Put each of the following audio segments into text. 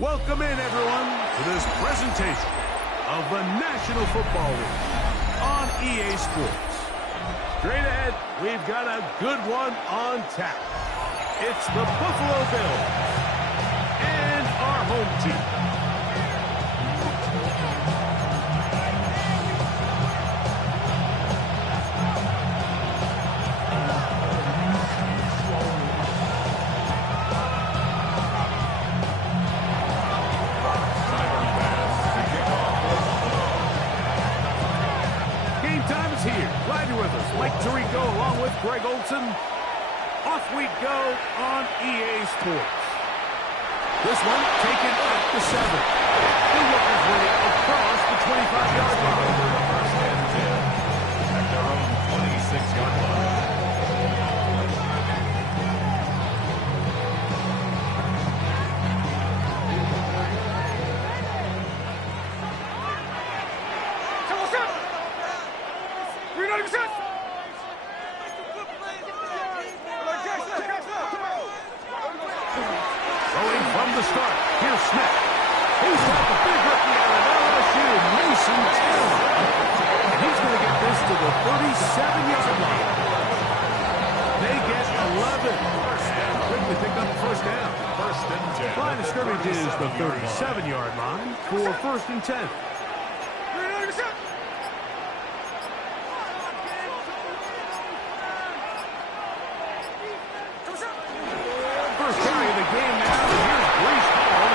Welcome in, everyone, to this presentation of the National Football League on EA Sports. Straight ahead, we've got a good one on tap. It's the Buffalo Bills and our home team. Here, glad you're with us. Mike Tirico along with Greg Olson. Off we go on EA Sports. This one taken at the 7. He worked his way across the 25-yard line. First and 10 at their own 26-yard line. Going from the start, here's Smith. He's got the big rookie out of LSU, Mason Taylor. And he's going to get this to the 37-yard line. They get 11. And quickly pick up the first down. First and 10. Line of scrimmage is the 37-yard line for first and 10. First carry of the game now. Here's Brees Hall.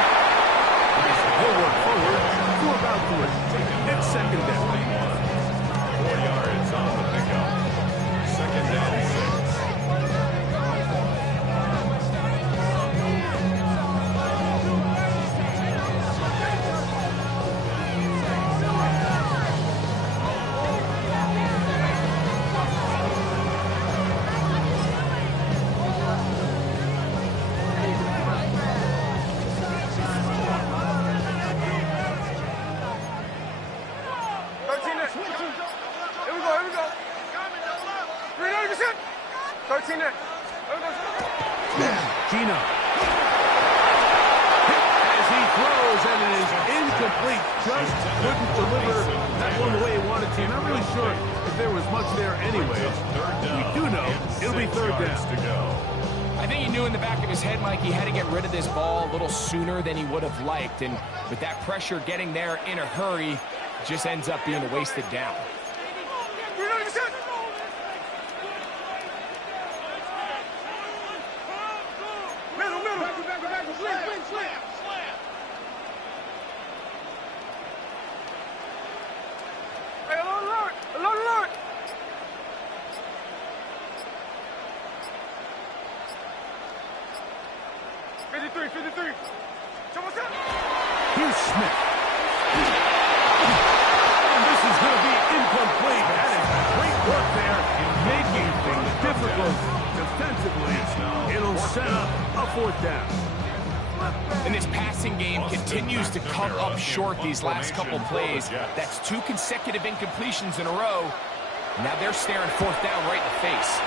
He'll work forward to about 3. It's second down. 4 yards on the pickup. Second and 6. Gino. As he throws, and it is incomplete. Just couldn't deliver that one the way he wanted to. Not really sure if there was much there anyways. We do know it'll be third down. I think he knew in the back of his head, Mike, he had to get rid of this ball a little sooner than he would have liked. And with that pressure getting there in a hurry, it just ends up being a wasted down. Here's Smith. And this is going to be incomplete. That is great work there in making things difficult defensively. It'll set up a fourth down. And this passing game continues to come up short these last couple plays. That's 2 consecutive incompletions in a row. Now they're staring fourth down right in the face.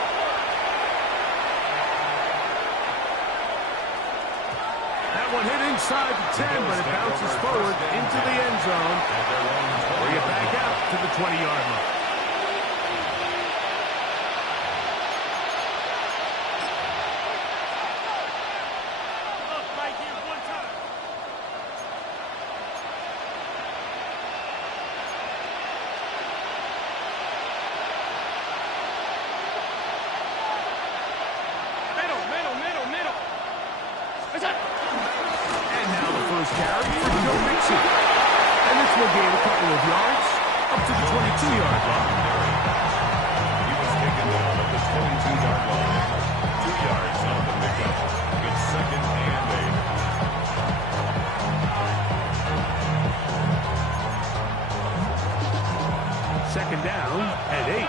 That one hit inside the 10, but it bounces forward into the end zone. Bring it back out to the 20-yard line. Carry for Joe Mixon. And this will gain a couple of yards up to the 22-yard line. He was taken down at the 22-yard line. 2 yards on the pickup. It's second and 8. Second down and 8.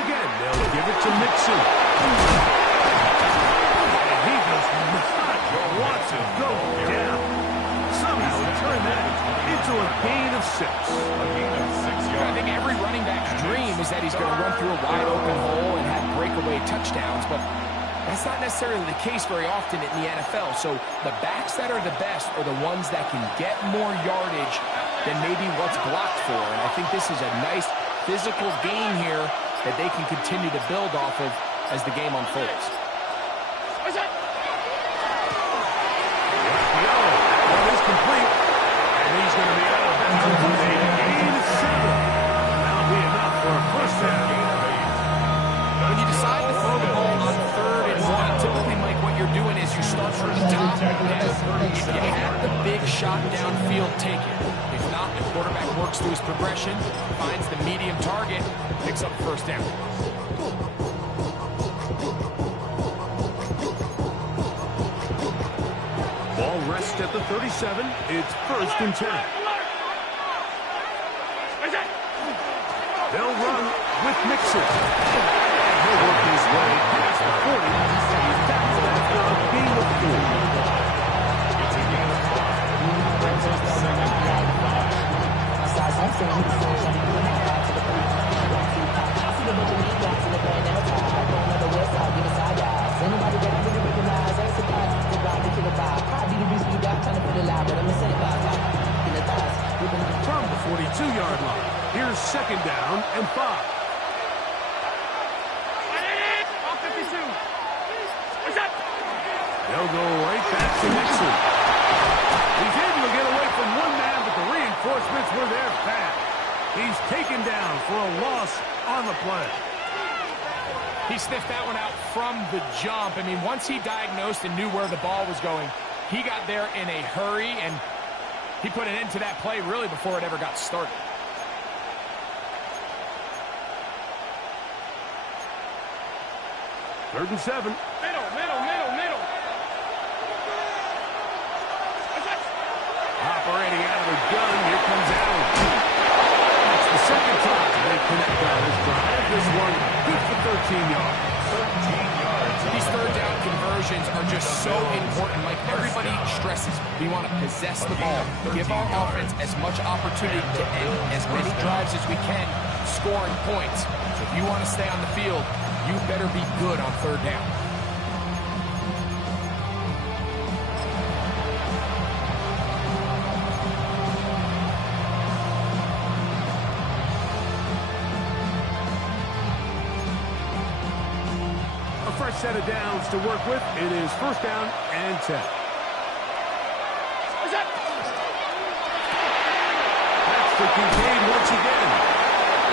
Again, they'll give it to Mixon. And he does not want to go down. Somehow turn that into a gain of 6. A gain of 6 yards. I think every running back's dream is that he's going to run through a wide open hole and have breakaway runaway touchdowns, but that's not necessarily the case very often in the NFL. So the backs that are the best are the ones that can get more yardage than maybe what's blocked for. And I think this is a nice physical game here that they can continue to build off of as the game unfolds. That one is complete, and he's going to be out of bounds with a gain of 7. That'll be enough for a first down. When you decide to throw the ball on 3rd and 1, typically, Mike, what you're doing is you start from the top. If you have the big shot downfield, take it. If not, the quarterback works through his progression, finds the medium target, picks up first down. Ball rests at the 37. It's 1st and 10. They'll run with Mixon. He'll work his way past the 40. He's tackled after a gain of 4. It's a gain of 5. Brings up 2nd down 5. From the 42-yard line, here's 2nd down and 5. They'll go right back to Mixon. He's able to get away from one man, but the reinforcements were there fast. He's taken down for a loss on the play. He sniffed that one out from the jump. I mean, once he diagnosed and knew where the ball was going, he got there in a hurry, and he put an end to that play really before it ever got started. Third and 7. Operating out of the gun, here comes Allen. It's the 2nd time they connect on this drive. This one good for 13 yards. 13 yards. These 3rd down conversions are just so important. Like everybody stresses, we want to possess the ball, give our offense as much opportunity to end as many drives as we can, scoring points. So if you want to stay on the field, you better be good on 3rd down. Fresh set of downs to work with. It is 1st down and 10. That's to Kincaid once again.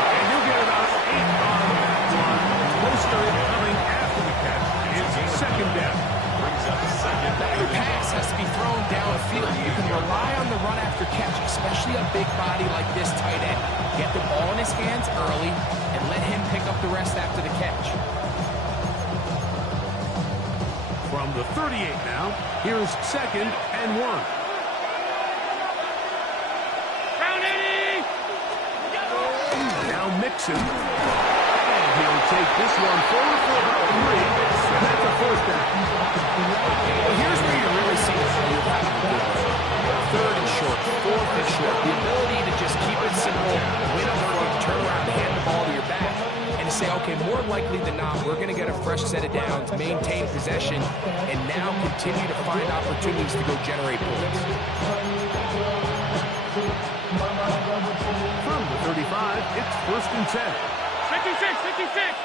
And he'll get about 8 on that one. Poster coming after the catch. It's 2nd down. Brings up 2nd down. Every pass has to be thrown downfield. You can rely on the run after catch, especially a big body like this tight end. Get the ball in his hands early and let him pick up the rest after the catch. From the 38 now, here's 2nd and 1. Now Mixon. And he'll take this one forward for about 3. And that's a 1st down. Well, here's where you really see the value of having a good run. 3rd and short, 4th and short. The ability to just keep it simple, win up front, turn around, hand the ball to your back, and to say, okay, more likely than not, we're going to get a fresh set of downs, maintain possession, and now continue to find opportunities to go generate points. From the 35, it's 1st and 10. 56.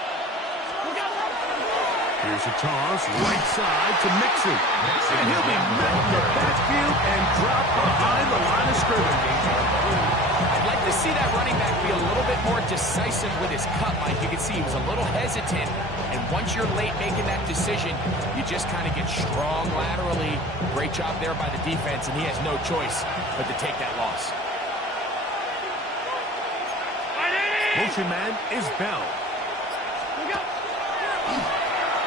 Here's a toss, right side to Mixon. And he'll be met in the backfield and dropped behind the line of scrimmage. I'd like to see that running back be a little bit more decisive with his cut, Mike. You can see he was a little hesitant, and once you're late making that decision, you just kind of get strong laterally. Great job there by the defense, and he has no choice but to take that loss. Motion man is Bell.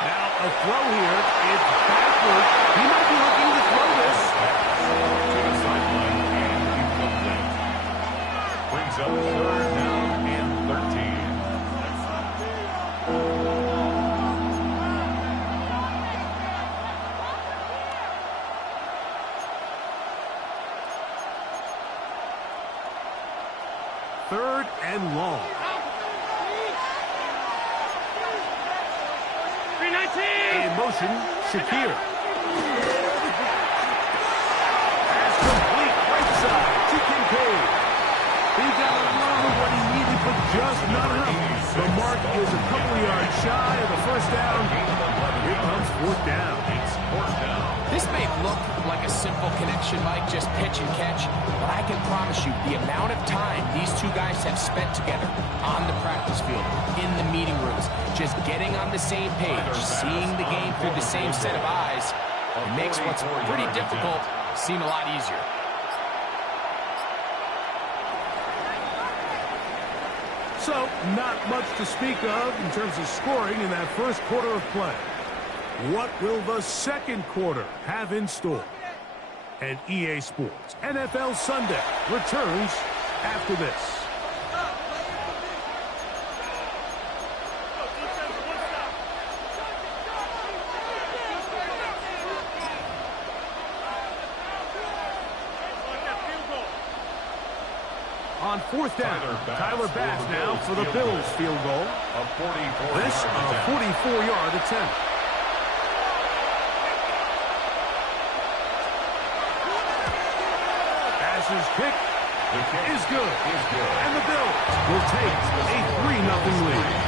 Now a throw here. It's backward. He might be looking to throw this. To the sideline and incomplete. Brings up 3rd down and 13. Third and long. motion, Shakir. Pass complete right side to Kincaid. He got a lot of what he needed, but just not enough. The mark is a couple of yards shy of the first down. Here comes fourth down. It's fourth down. This may look like a simple connection, Mike, just pitch and catch, but I can promise you the amount of time these two guys have spent together on the practice field, in the meeting rooms, just getting on the same page, seeing the game through the same set of eyes, it makes what's pretty difficult seem a lot easier. So, not much to speak of in terms of scoring in that first quarter of play. What will the second quarter have in store? And EA Sports NFL Sunday returns after this. On fourth down, Tyler Bass now for the Bills field goal. This a 44-yard attempt. Pass's kick is good. And the Bills will take a 3-0 lead.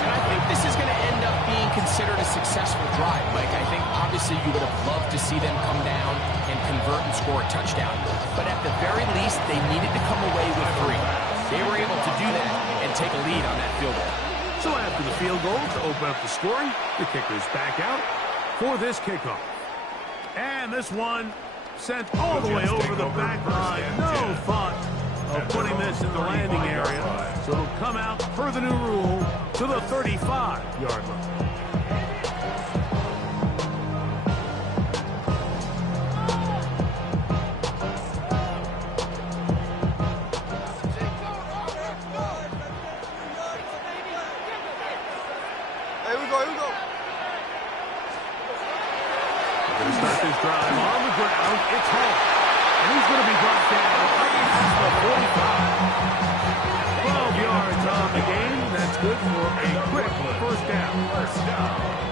And I think this is going to end up being considered a successful drive, Mike. I think obviously you would have loved to see them come down and convert and score a touchdown. But at the very least, they needed to come away with 3. They were able to do that and take a lead on that field goal. So after the field goal to open up the scoring, the kicker's back out for this kickoff. And this one sent all the way over the back line. No thought of putting this in the landing area. So it'll come out per the new rule to the 35-yard line. Going to start this drive on the ground. It's Hall. And he's going to be brought down at the 45. 12 yards on the game. That's good for a quick first down.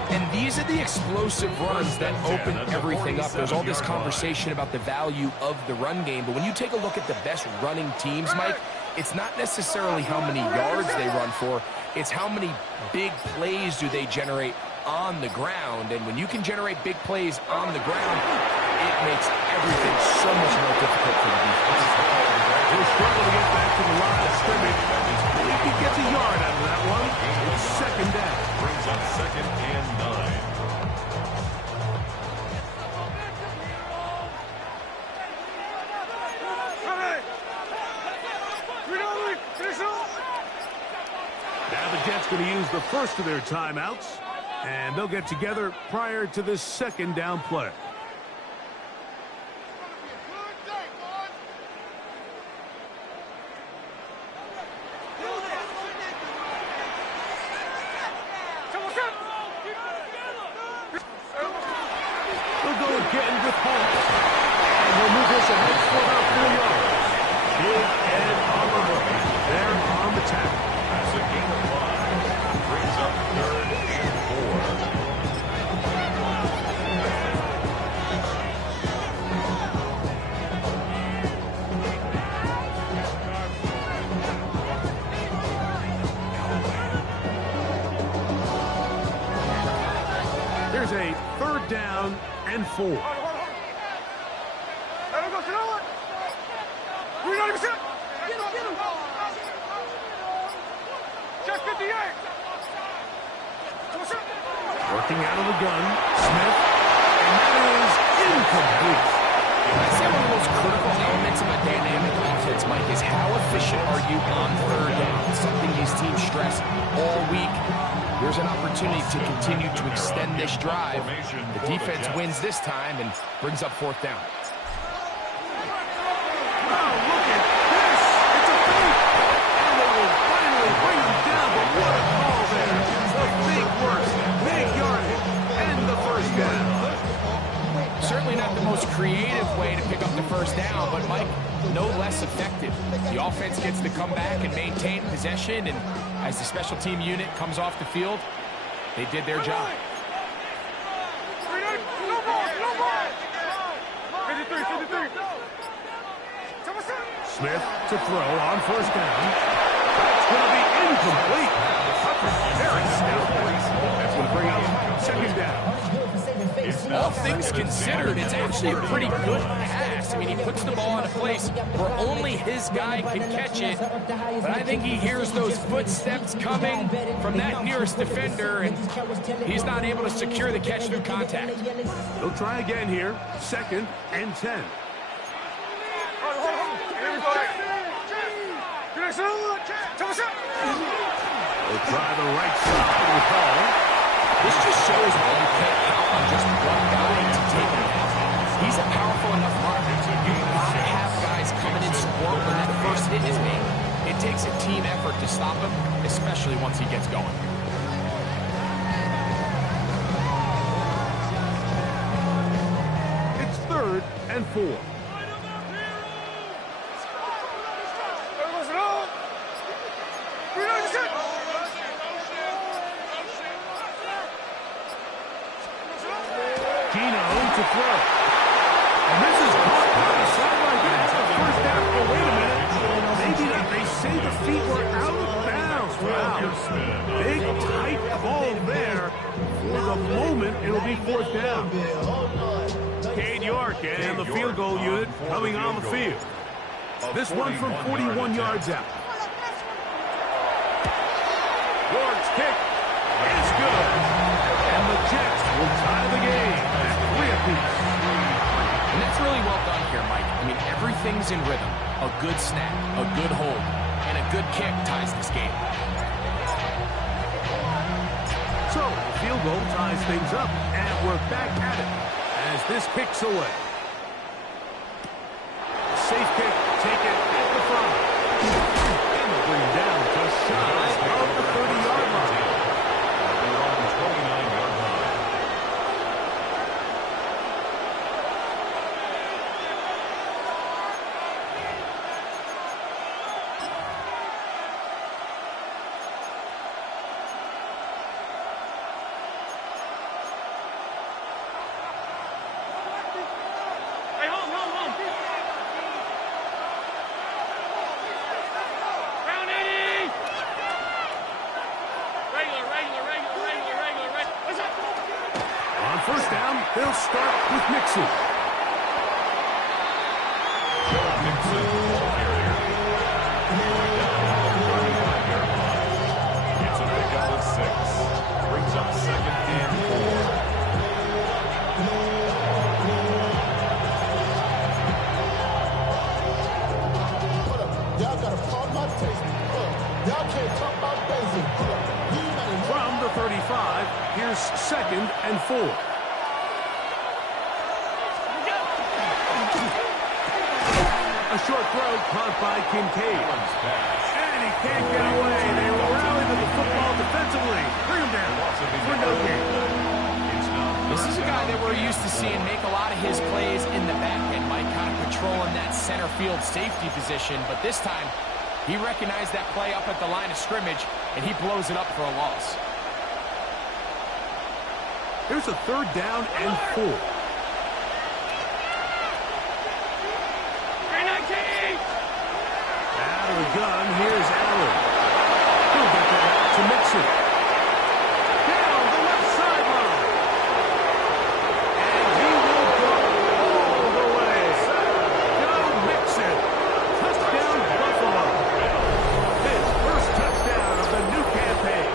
And these are the explosive runs that open everything up. There's all this conversation about the value of the run game, but when you take a look at the best running teams, Mike, it's not necessarily how many yards they run for, it's how many big plays do they generate on the ground. And when you can generate big plays on the ground, it makes everything so much more difficult for the defense. He'll struggle to get back to the line of scrimmage. He gets a yard out of that one. It's second down. Brings up 2nd and 9. Now the Jets going to use the first of their timeouts, and they'll get together prior to this second down play. They'll go again with Hall, and he'll move this ahead for about 4 yards. Big Ed on the hook. There on the tackle. That's a gain of 5. Brings up 3rd and 4. There's a 3rd down and 4. Working out of the gun, Smith, and that is incomplete. I'd say one of the most critical elements of a dynamic offense, Mike, is how efficient are you on 3rd down? Something these teams stress all week. Here's an opportunity to continue to extend this drive. The defense wins this time and brings up 4th down. Wow, look at this. It's a fake. And they will finally bring him down, but what a call there. The fake works, big yardage, and the first down. Certainly not the most creative way to pick up the first down, but Mike, no less effective. The offense gets to come back and maintain possession, and as the special team unit comes off the field, they did their job. Smith to throw on first down. It's going to be incomplete. Very stout. That's going to bring up second down. All things considered, it's actually a pretty good pass. I mean, he puts the ball in a place where only his guy can catch it. But I think he hears those footsteps coming from that nearest defender, and he's not able to secure the catch through contact. They'll try again here. 2nd and 10. They'll try the right side of the ball. This just shows why you can't count on just one guy to take him out. He's a powerful enough runner. You've got to have guys coming in support when that first hit is made. It takes a team effort to stop him, especially once he gets going. It's 3rd and 4. To throw. And this is caught on the sideline. That's the first down. Oh, wait a minute. Maybe not. They say the feet were out of bounds. Wow. Big, tight ball there. For the moment, it'll be 4th down. Cade York and the field goal unit coming on the field. This one from 41 yards out. York's kick is good. And the Jets will tie the game. And that's really well done here, Mike. I mean, everything's in rhythm. A good snap, a good hold, and a good kick ties this game. So, the field goal ties things up, and we're back at it as this kicks away. Safe kick, taken at the front. And they'll bring him down just shy of the 30-yard line. First down, they'll start with Mixon. Mixon, ball carrier. It's a pickup of 6. Brings up 2nd and 4. Y'all got to pump my taste. Y'all can't talk about basic. From the 35, here's 2nd and 4. A short throw caught by Kincaid. And he can't get away. They rally to the football defensively. Bring him down for no gain. This is a guy that we're used to seeing make a lot of his plays in the back end, Mike, kind of patrolling that center field safety position. But this time, he recognized that play up at the line of scrimmage, and he blows it up for a loss. Here's a 3rd down and 4. Out of the gun, here's Allen. He'll get that out to Mixon. Down the left sideline. And he will go all the way. Go Mixon. Touchdown Buffalo. His first touchdown of the new campaign.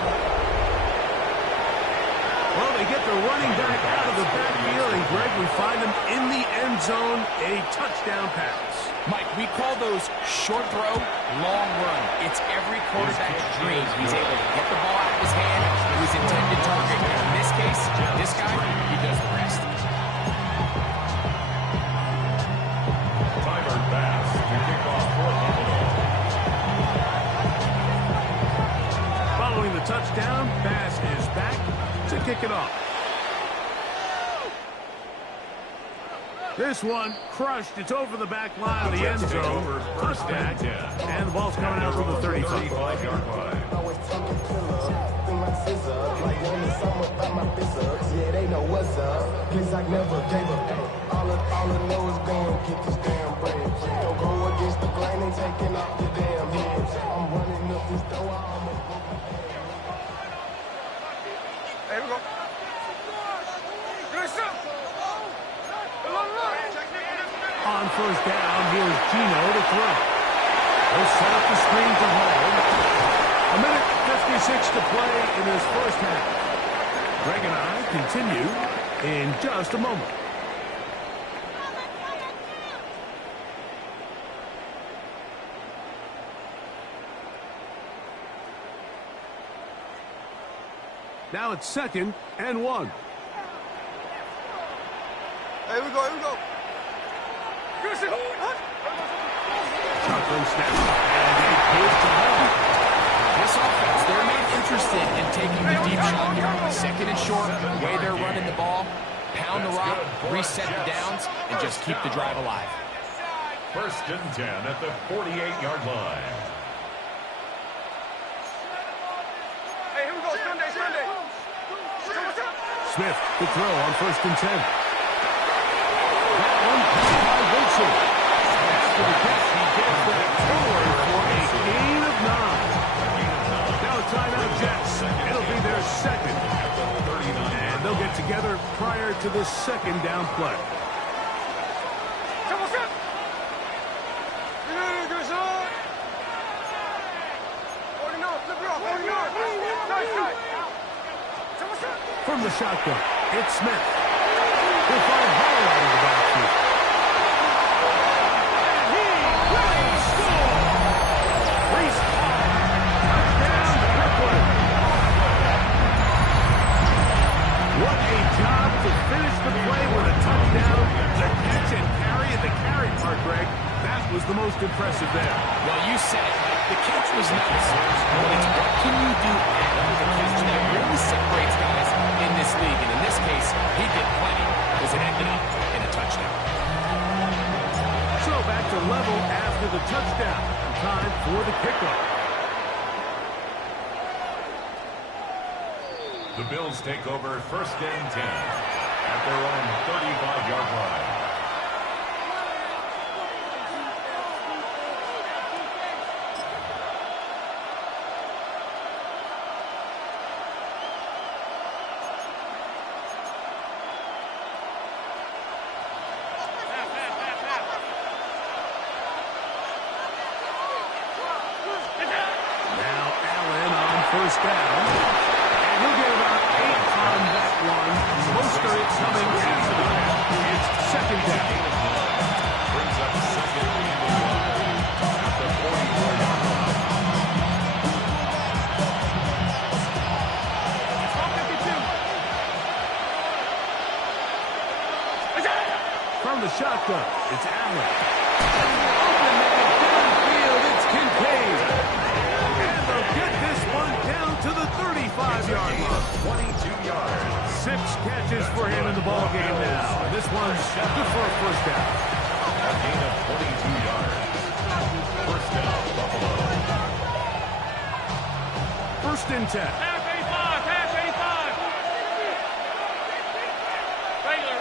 Well, they get the running back out of the backfield, and Greg, we find him in the end zone, a touchdown pass. Mike, we call those short throw, long run. It's every quarterback's dream. He's able to get the ball out of his hand to his intended target. In this case, this guy, he does the rest. Timer pass to kick off for Buffalo. Following the touchdown, Bass is back to kick it off. This one crushed. It's over the back line of the end zone. Touchback. And the ball's coming out from the 35-yard line. Yeah, they know what's up. Cause I never gave up. All I know is go and get this damn bread. Don't go against the grain and taking off your damn head. I'm running up this door, I almost broke my head. Here we go. Good shot. On first down, here's Gino to throw. He'll set up the screen for home. A minute 56 to play in this first half. Greg and I continue in just a moment. Now it's 2nd and 1. Here we go. Shotgun snap. And a push to home. This offense, they're not interested in taking the deep shot here. 2nd and short, the way they're running the ball, pound the rock, reset the downs, and just keep the drive alive. 1st and 10 at the 48-yard line. Hey, here we go. Sunday. Smith to throw on 1st and 10. That one caught by Wilson. After the catch, he gets that forward for a gain of 9. Now a timeout, Jets. It'll be their 2nd. And they'll get together prior to the 2nd down play. From the shotgun, it's Smith. He'll find Howell out of the backfield. And he will score! Reese touchdown, Brooklyn. What a job to finish the play with a touchdown. The catch and carry in the carry part, Greg. That was the most impressive there. Well, you said it. The catch was nice, but it's what can you do after the catch that really separates guys in this league. And in this case, he did plenty because it ended up in a touchdown. So back to level after the touchdown. Time for the kickoff. The Bills take over 1st and 10 at their own 35-yard line. First down. And he'll get about 8 on that one. Most of it coming after the pass. It's 2nd down. Brings up 2nd and 1 at the 44-yard line. From the shotgun, it's Allen. Open man downfield, it's Kincaid. And they'll get this one down to the 35-yard line. 22 yards. 6 catches for him in the ball game now. And this one's good for a first down. A gain of 22 yards. First down, Buffalo. 1st and 10. Half 85. Regular.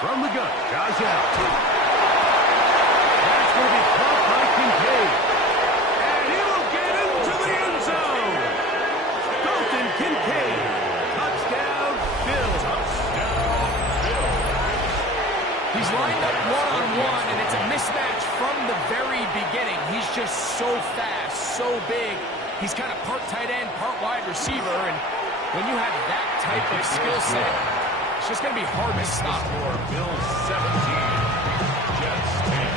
From the gun, Josh Allen. That's going to be caught by Kincaid. And he will get into the end zone. Dalton Kincaid. Touchdown, Bills. He's lined up one-on-one, and it's a mismatch from the very beginning. He's just so fast, so big. He's kind of part tight end, part wide receiver, and when you have that type of skill set, it's just going to be hard to stop. Bills 17, Jets 10.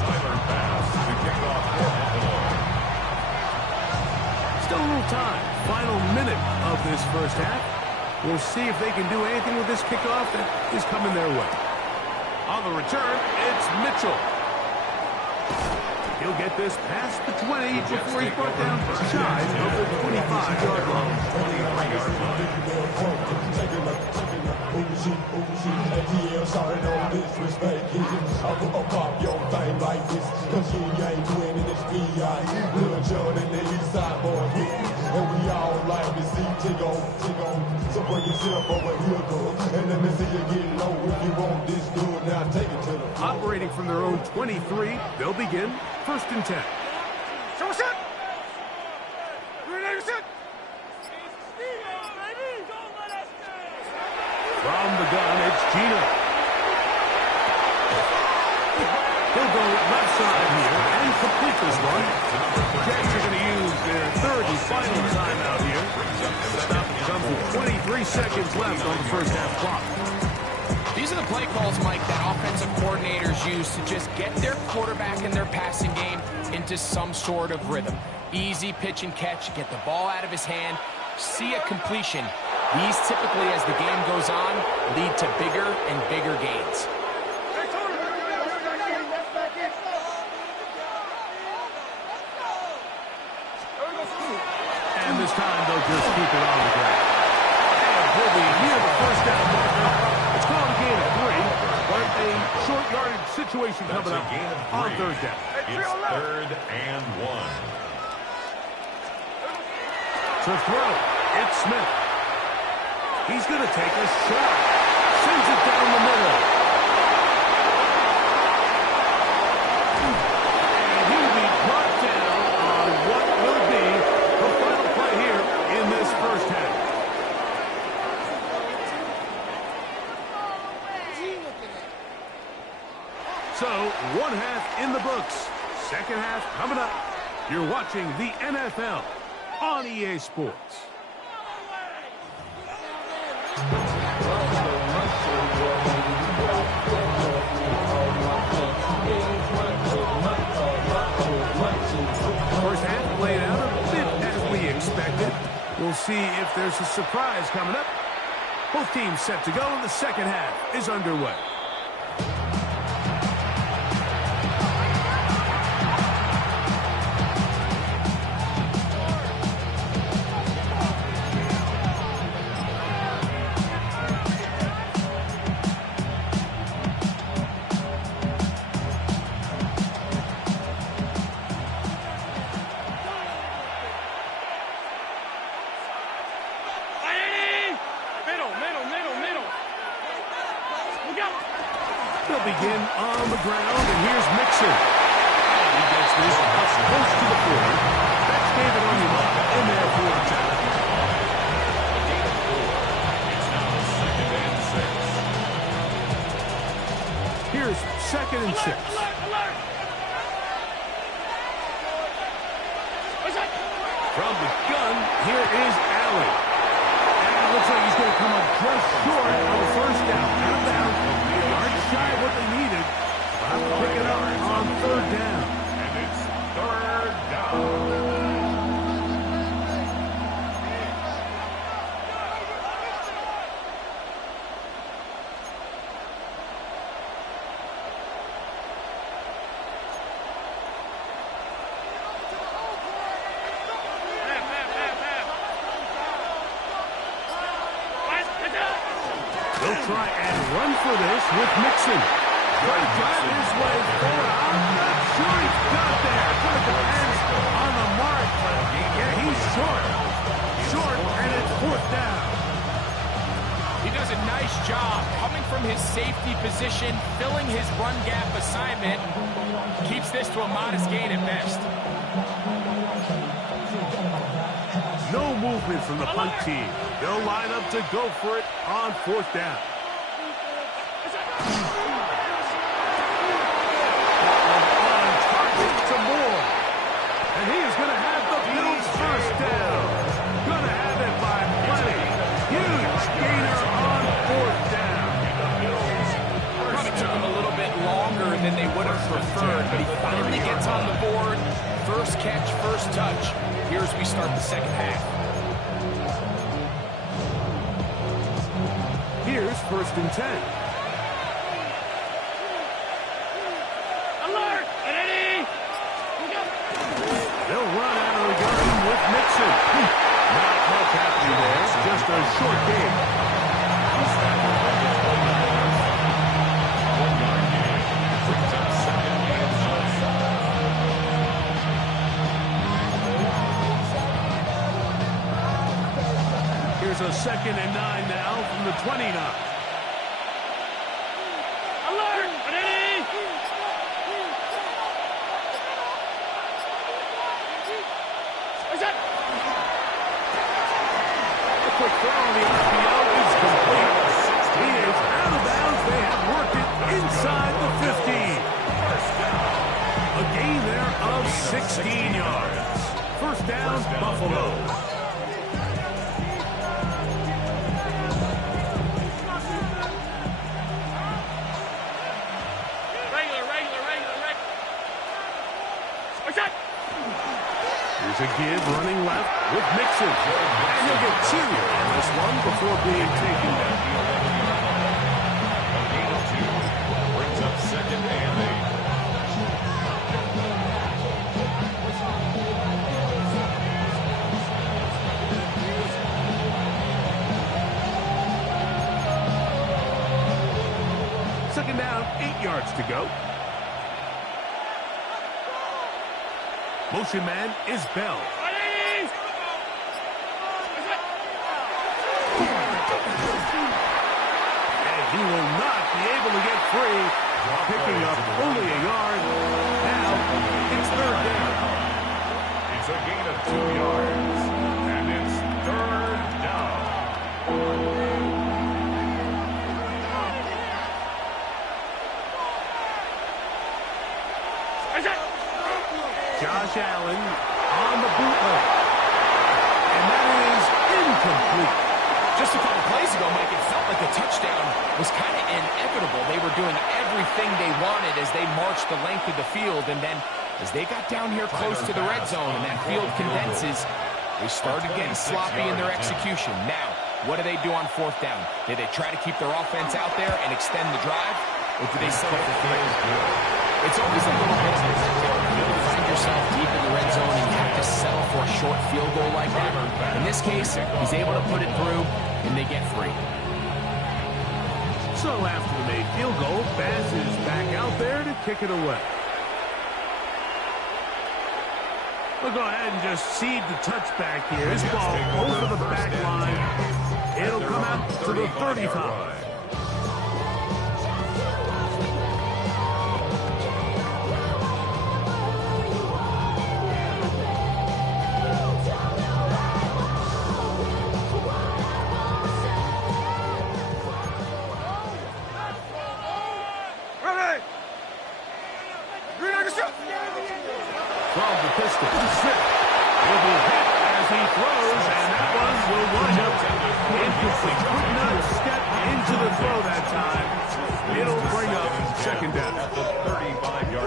Tyler Bass to kick off for Buffalo. Still a little time. Final minute of this first half. We'll see if they can do anything with this kickoff that is coming their way. On the return, it's Mitchell. He'll get this past the 20 before he's brought down shy of the 25-yard line. 23-yard line. ATL sorry, don't disrespect it. I will pop your thing like this, cause you ain't winning this P.I. Little John and the East Side boys with me. And yourself over here, go. And let me see you get low. If you want this good, now take it to the floor. Operating from their own 23, they'll begin 1st and 10. So what's up? Ready, set. From the gun, it's Gino. He'll go left side here and complete this one. Jets are going to use their 3rd and final timeout here. The stop comes with 23 seconds left on the first half clock. These are the play calls, Mike, that offensive coordinators use to just get their quarterback and their passing game into some sort of rhythm. Easy pitch and catch, get the ball out of his hand, see a completion. These typically, as the game goes on, lead to bigger and bigger gains. And this time they'll just keep it on the ground. And we'll be near the first down marker. It's called a gain of 3, but a short yardage situation coming up on 3rd down. It's 3rd and 1. To throw, it's Smith. He's going to take a shot. Sends it down the middle. And he'll be brought down on what will be the final play here in this first half. So, 1 half in the books. 2nd half coming up. You're watching the NFL on EA Sports. First half played out a bit as we expected. We'll see if there's a surprise coming up. Both teams set to go, and the 2nd half is underway. They'll begin on the ground, and here's Mixon. He gets this up close to the 40. That's David Onyema in there for the tackle. It's now 2nd and 6. Here's 2nd and 6. From the gun, here is Allen. And it looks like he's going to come up just short of the first down. Out of bounds. Yards shy of what they needed. About to pick it up on 3rd down. And it's 3rd down. They'll try and run for this with Mixon. Trying to drive his way forward. I'm not sure he's got there. Going to depend on the mark, but yeah, he's short. Short, and it's 4th down. He does a nice job coming from his safety position, filling his run gap assignment. Keeps this to a modest gain at best. No movement from the punt team. They'll line up to go for it on 4th down. On target to Moore. And he is going to have the Bills' first down. Going to have it by plenty. Huge gainer on 4th down. Probably took him a little bit longer than they would have preferred, but he finally gets on the board. First catch, first touch. Here as we start the 2nd half. Here's 1st and 10. Alert! Ready? They'll run out of the gun with Mixon. Not much happening there. It's just a short game. Here's a 2nd and 9 now from the 29. Alert! Ready? Is that? A quick throw on the RPO is complete. He is out of bounds. They have worked it inside the 15. A gain there of 16 yards. First down, Buffalo. Here's a give running left with Mixon. And he'll get 2 on this one before being taken down. A gain of 2 brings up 2nd and 8. Second down, 8 yards to go. Motion man is Bell. And he will not be able to get free, picking up only a yard. Now it's 3rd down. It's a gain of 2 yards, and it's 3rd down. Josh Allen on the bootleg. And that is incomplete. Just a couple plays ago, Mike, it felt like the touchdown was kind of inevitable. They were doing everything they wanted as they marched the length of the field. And then as they got down here close to the red zone and that field condenses, they started getting sloppy in their execution. Now, what do they do on 4th down? Did they try to keep their offense out there and extend the drive? Or do they settle for field goal? It's always a little bit of you find yourself deep in the red zone and you have to settle for a short field goal like that. In this case, he's able to put it through, and they get free. So after the made field goal, Bass is back out there to kick it away. We'll go ahead and just cede the touchback here. This ball over the back line. It'll come out to the 35. From the pistol, Smith will be hit as he throws, and that one will wind up incomplete. Could not step into the throw that time. It'll bring up 2nd down.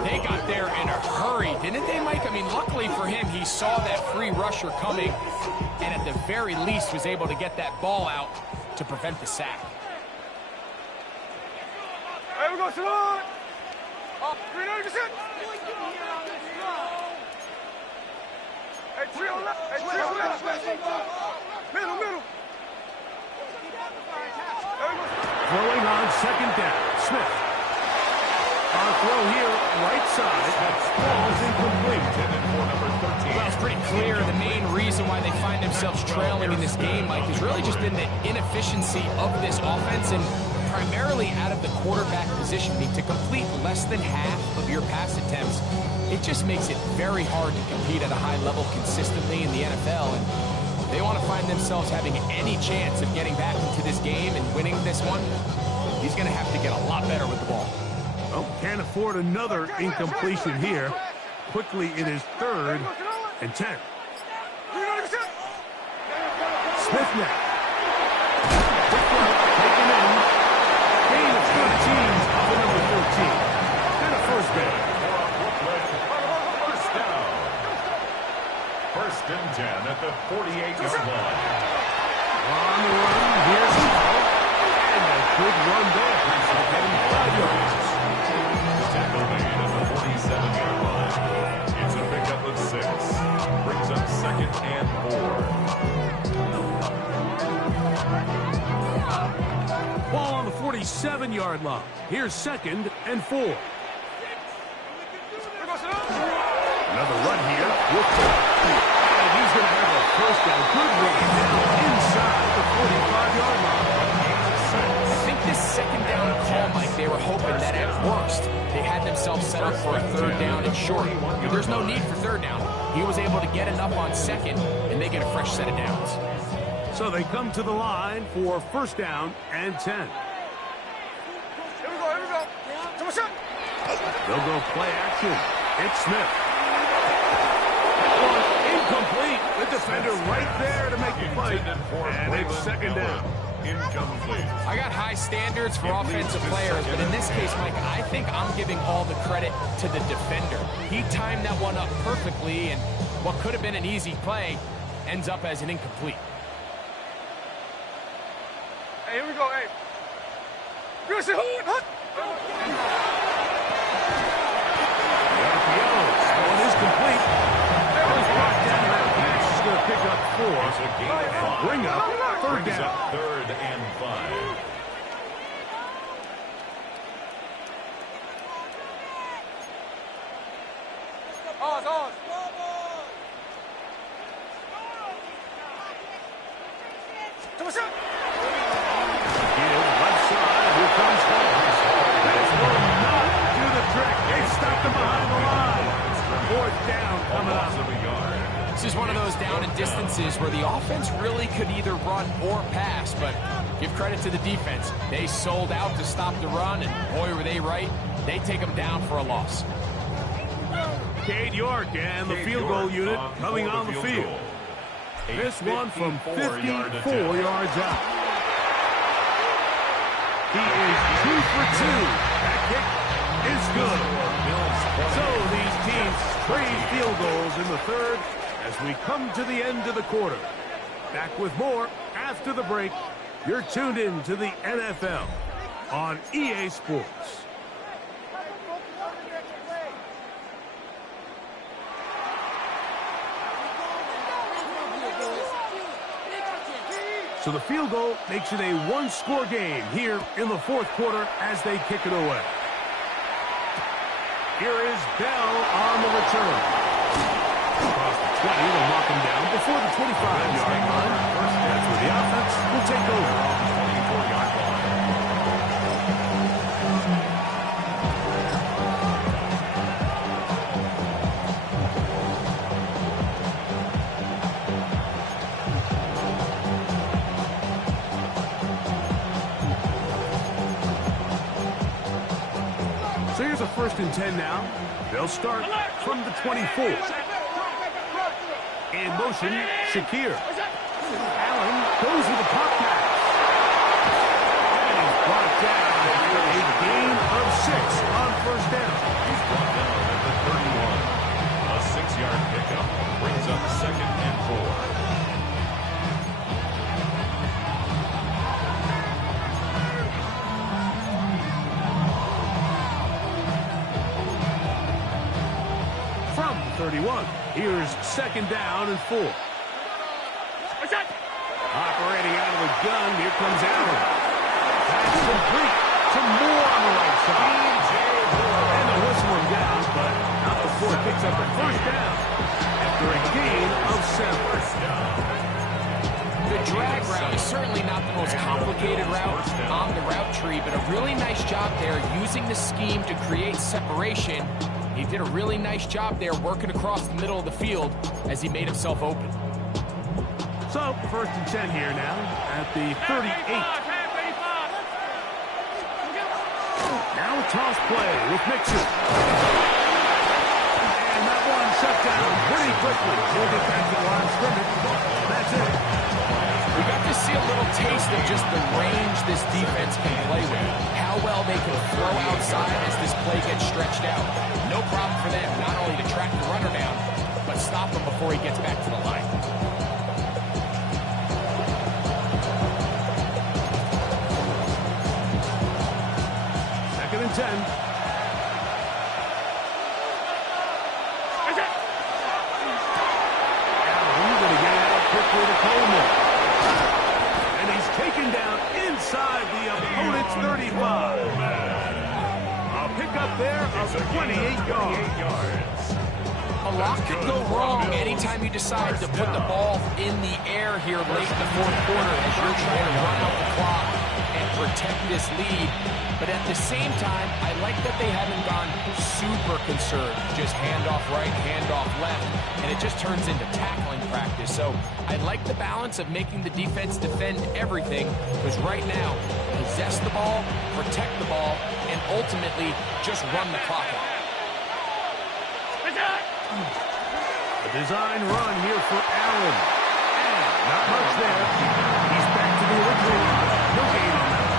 They got there in a hurry, didn't they, Mike? I mean, luckily for him, he saw that free rusher coming, and at the very least was able to get that ball out to prevent the sack. Hey, we go, Simone! Green, hey, 3 on left. Hey, 3 on left. Middle. Throwing on 2nd down, Smith. Our throw here, right side, falls incomplete. Well, it's pretty clear the main reason why they find themselves trailing in this game, Mike, is really just in the inefficiency of this offense and primarily out of the quarterback position. I mean, to complete less than half of your pass attempts, it just makes it very hard to compete at a high level consistently in the NFL. And if they want to find themselves having any chance of getting back into this game and winning this one, he's going to have to get a lot better with the ball. Oh, can't afford another incompletion here. Quickly, it is 3rd and 10. Smith now. Taken in. Gain of 13 to number 14. And a first down. First down. 1st and 10 at the 48-yard line. On the run, here's Hall. And a good run there. Getting 5 yards. Tackle made at the 47-yard line. It's a pickup of 6. Brings up 2nd and 4. Ball on the 47-yard line. Here's 2nd and 4. Another run here. And he's going to have a first down. Good run now inside the they were hoping that at worst, they had themselves set up for a third down and short. But there's no need for third down. He was able to get enough on second, and they get a fresh set of downs. So they come to the line for first down and 10. Here we go, here we go. Come on, shot. They'll go play action. It's Smith. One incomplete. The defender right there to make the play. And it's second down. Incomplete. I got high standards for offensive players, but in this case, Mike, I think I'm giving all the credit to the defender. He timed that one up perfectly, and what could have been an easy play ends up as an incomplete. Hey, here we go, hey. Good shit, huh? One is complete. He's brought down. That pass is going to pick up 4 and bring up third down. Third and 5. Oz. Come on, shot. Left side, here comes Holmes. This will not do the trick. They stopped him behind the line. Fourth down coming up. This is one of those down and distances where the offense really could either run or pass, but give credit to the defense. They sold out to stop the run, and boy, were they right. They take them down for a loss. Cade York and the field goal unit coming on the field. This one from 54 yards out. He is 2 for 2. That kick is good. So these teams trade field goals in the third as we come to the end of the quarter. Back with more after the break. You're tuned in to the NFL on EA Sports. So the field goal makes it a one-score game here in the fourth quarter as they kick it away. Here is Bell on the return. Across the 20, they'll knock him down before the 25-yard line. That's where the offense will take over. 24-yard line. So here's a 1st and 10 now. They'll start from the 24. In motion, Shakir. Allen goes with the pop pass. And he's brought down for a gain of 6 on first down. He's brought down at the 31. A 6-yard pickup brings up 2nd and 4. From 31, here's 2nd down and 4. Operating out of the gun, here comes Allen. Pass complete to Moore on the right side. And they'll whistle him down, but not before it picks up a first down after a gain of 7. The drag route is certainly not the most complicated route on the route tree, but a really nice job there using the scheme to create separation. He did a really nice job there working across the middle of the field as he made himself open. So, 1st and 10 here now at the 38. Now a toss play with Mixon. And that one shut down pretty quickly. We'll get back to the line of scrimmage. That's it. We got to see a little taste of just the range this defense can play with. How well they can throw outside as this play gets stretched out. No problem for them not only to track the runner down, but stop him before he gets back to the line. Second and 10. Allen going to get it out quickly to Coleman. And he's taken down inside the opponent's 35. A pickup there of 28 yards. A lot could go wrong anytime you decide to put the ball in the air here late in the fourth quarter as you're trying to run out the clock. and protect this lead. But at the same time, I like that they haven't gone super conserved. Just handoff right, handoff left, and it just turns into tackling practice. So I like the balance of making the defense defend everything, because right now, possess the ball, protect the ball, and ultimately just run the clock out. A design run here for Allen. And not much there. He's back to the original line. No gain on that.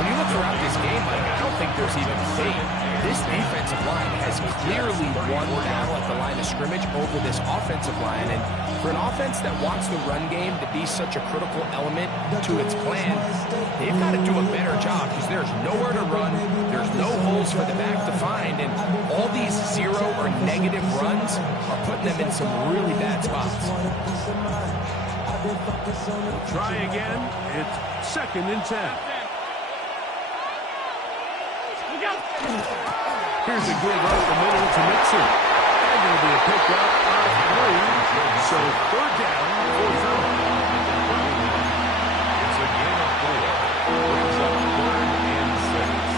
When you look throughout this game, Mike, I don't think there's even debate. This defensive line has clearly won the battle at the line of scrimmage over this offensive line. And for an offense that wants the run game to be such a critical element to its plan, they've got to do a better job, because there's nowhere to run, there's no holes for the back to find, and all these zero or negative runs are putting them in some really bad spots. Try again. It's 2nd and 10. Here's a give up the middle to Mixon. And there'll be a pickup of 3. So 3rd down, 4th down. It's a gain of 4. Brings up 3rd and 6.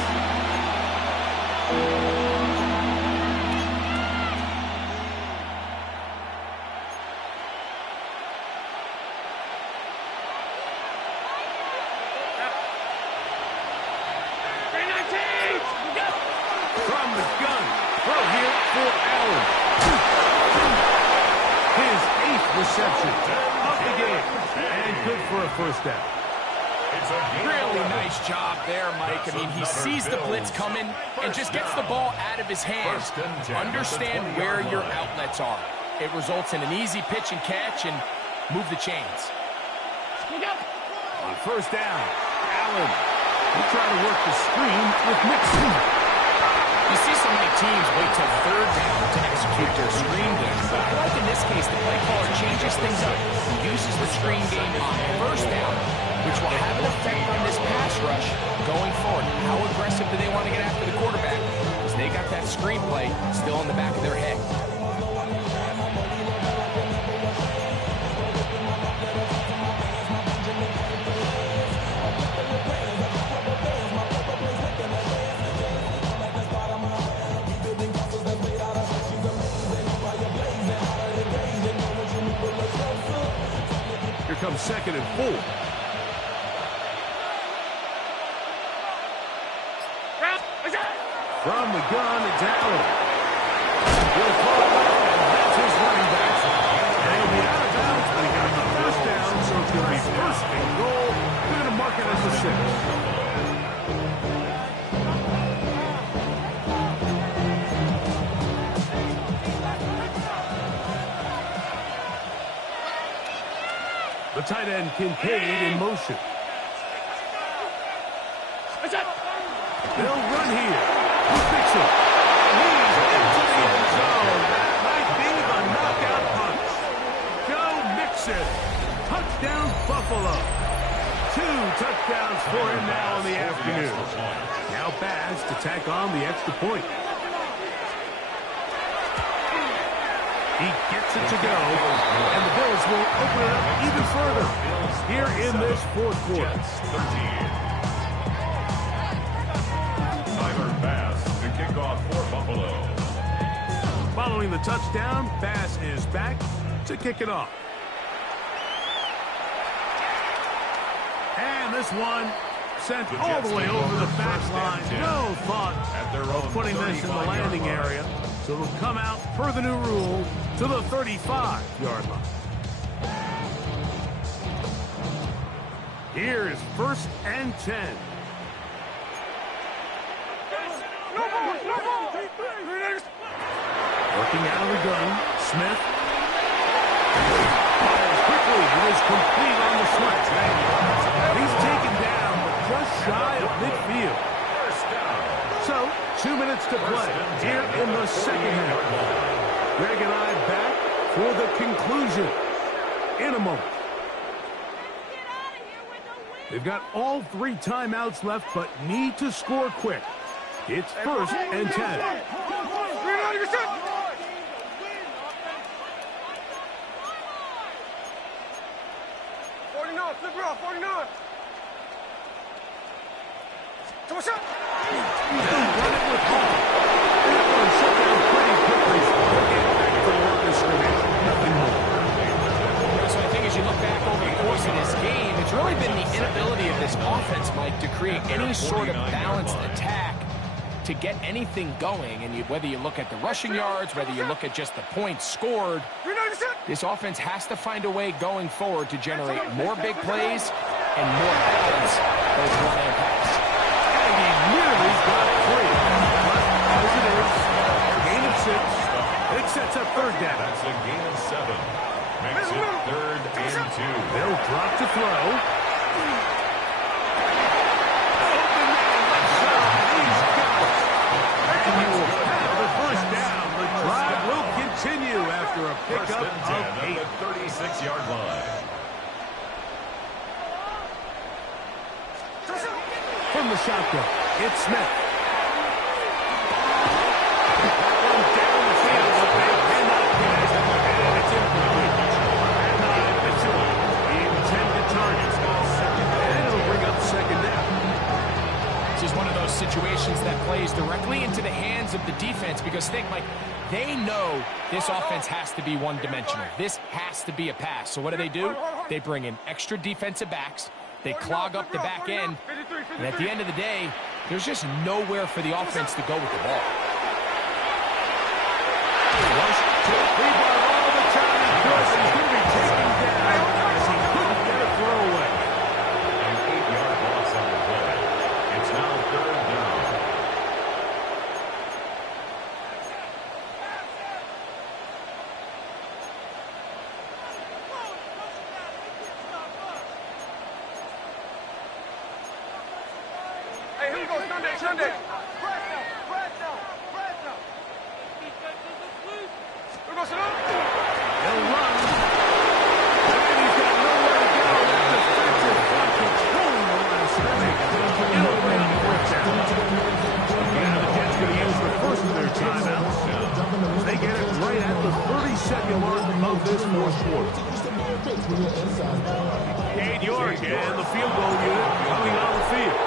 From the gun. Throw here for Allen. His 8th reception of the game. And good for a 1st down. Really nice job there, Mike. I mean, he sees the blitz coming and just gets the ball out of his hands. Understand where your outlets are. It results in an easy pitch and catch and move the chains. On 1st down, Allen. He tried to work the screen with Mixon. You see so many teams wait till 3rd down to execute their screen game. But I like in this case, the play caller changes things up. He uses the screen game on 1st down, which will have an effect on this pass rush going forward. How aggressive do they want to get after the quarterback? Because they got that screen play still in the back of their head. Here comes 2nd and 4. From the gun, it's Allen. He'll pull it up, and that's his running back. And he'll be out of bounds, but he got the 1st down, so it's going to be 1st and goal. We're going to mark it as a 6. The tight end, Kincaid, in motion. They'll run here. Mixon. He's into the end zone. That might be the knockout punch. Joe Mixon. Touchdown, Buffalo. 2 touchdowns for him now in the afternoon. Now Baz to tack on the extra point. He gets it to go, and the Bills will open it up even further here in this 4th quarter. Tyler Bass to kick off for Buffalo. Following the touchdown, Bass is back to kick it off. And this one sent all the way over the back line. No thought of putting this in the landing area. So it'll come out per the new rule to the 35-yard line. Here is 1st and 10. Working out of the gun, Smith. Fires quickly, it is complete on the slant. He's taken down, but just shy of midfield. So, 2 minutes to play here in the 2nd half. Greg and I back for the conclusion in a moment. They've got all 3 timeouts left, but need to score quick. It's 1st and 10. 49, flip around, 49. He's going to run it with heart. That one shut down pretty quickly. They'll get back to the line of scrimmage. Nothing more. So I think as you look back over the course of this game, it's really been the inability of this offense, Mike, to create any sort of balanced attack to get anything going. And whether you look at the rushing yards, whether you look at just the points scored, this offense has to find a way going forward to generate more big plays and more balance both run and pass. And he nearly got free. But as it is, gain of 6. It sets up third down. That's a gain of 7. Makes it 3rd and 2. They'll drop to throw. Continue after a pickup of 8. At the 36-yard line. From the shotgun, it's Smith. That one down the field, but they cannot get it. And it's incomplete. And 9-2. The intended targets. And it'll bring up second down. This is one of those situations that plays directly into the hands of the defense because think, Mike, they know this offense has to be one-dimensional. This has to be a pass. So what do? They bring in extra defensive backs. They clog up the back end. And at the end of the day, there's just nowhere for the offense to go with the ball. Rush to rebound all the time. He's going to be taken down as he couldn't get a throw away. An 8-yard loss on the play. It's now 3rd down. Hey, here we go. Sunday. They'll run. And he's got nowhere to go. That defensive front controlling the line of scrimmage. It'll bring up fourth down. Again, the Jets going to use the first of their timeouts. They get it right at the 30-second mark of this fourth quarter. Cade York and the field goal unit coming on the field.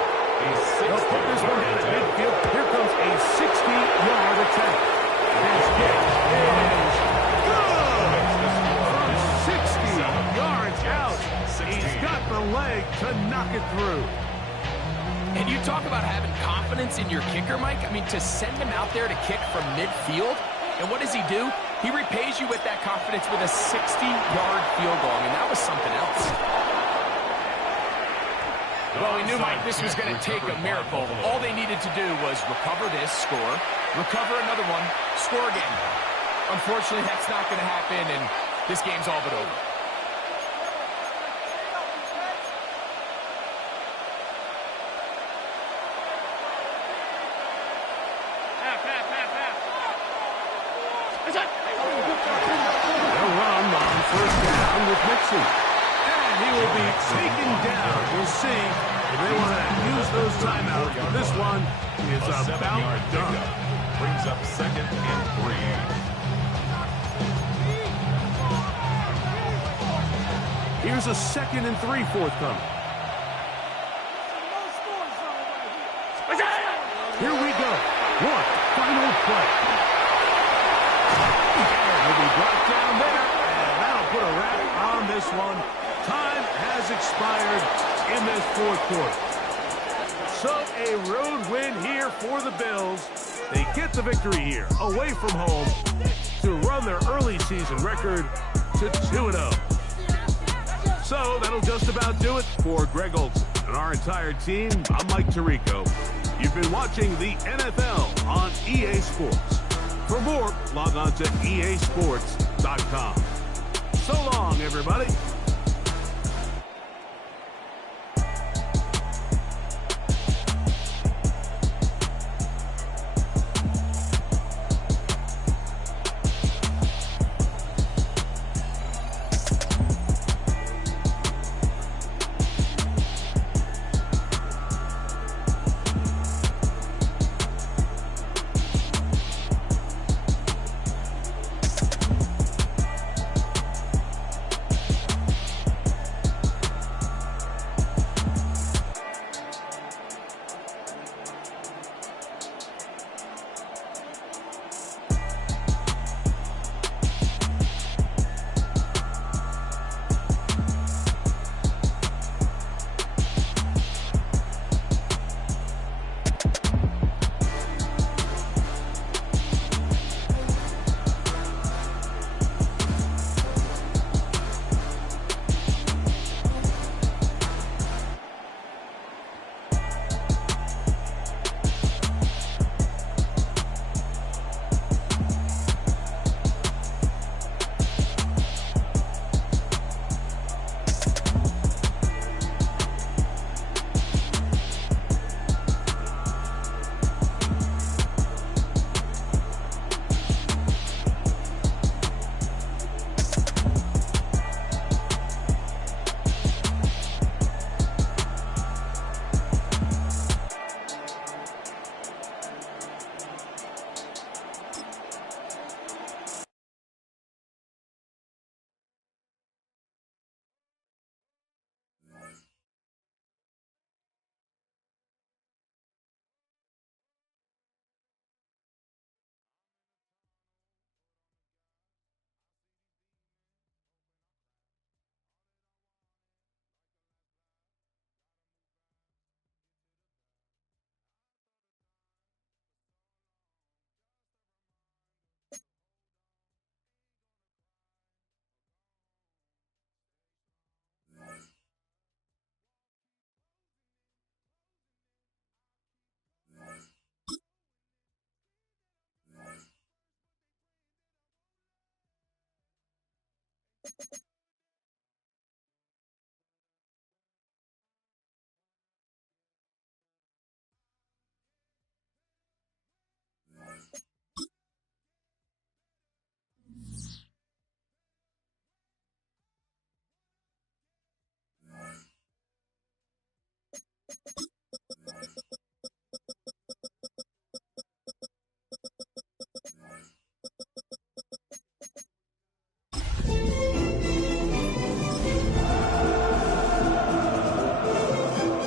They'll put this one down at midfield. Here comes a 60-yard attack. His kick is good. From 60 yards out, he's got the leg to knock it through. And you talk about having confidence in your kicker, Mike. I mean, to send him out there to kick from midfield, and what does he do? He repays you with that confidence with a 60-yard field goal. I mean, that was something else. Well, we knew, Mike, this was going to take a miracle. All they needed to do was recover this, score, recover another one, score again. Unfortunately, that's not going to happen, and this game's all but over. They'll run on first down with Mixon. And he will be taken down. We'll see if they want to use those timeouts. But this one is about done. Brings up 2nd and 3. Here's a 2nd and 3 forthcoming. Here we go. One final play. And he'll be brought down there. And that'll put a wrap on this one. Time has expired in this fourth quarter. So a road win here for the Bills. They get the victory here, away from home, to run their early season record to 2-0. So that'll just about do it for Greg Olson and our entire team. I'm Mike Tirico. You've been watching the NFL on EA Sports. For more, log on to easports.com. So long, everybody.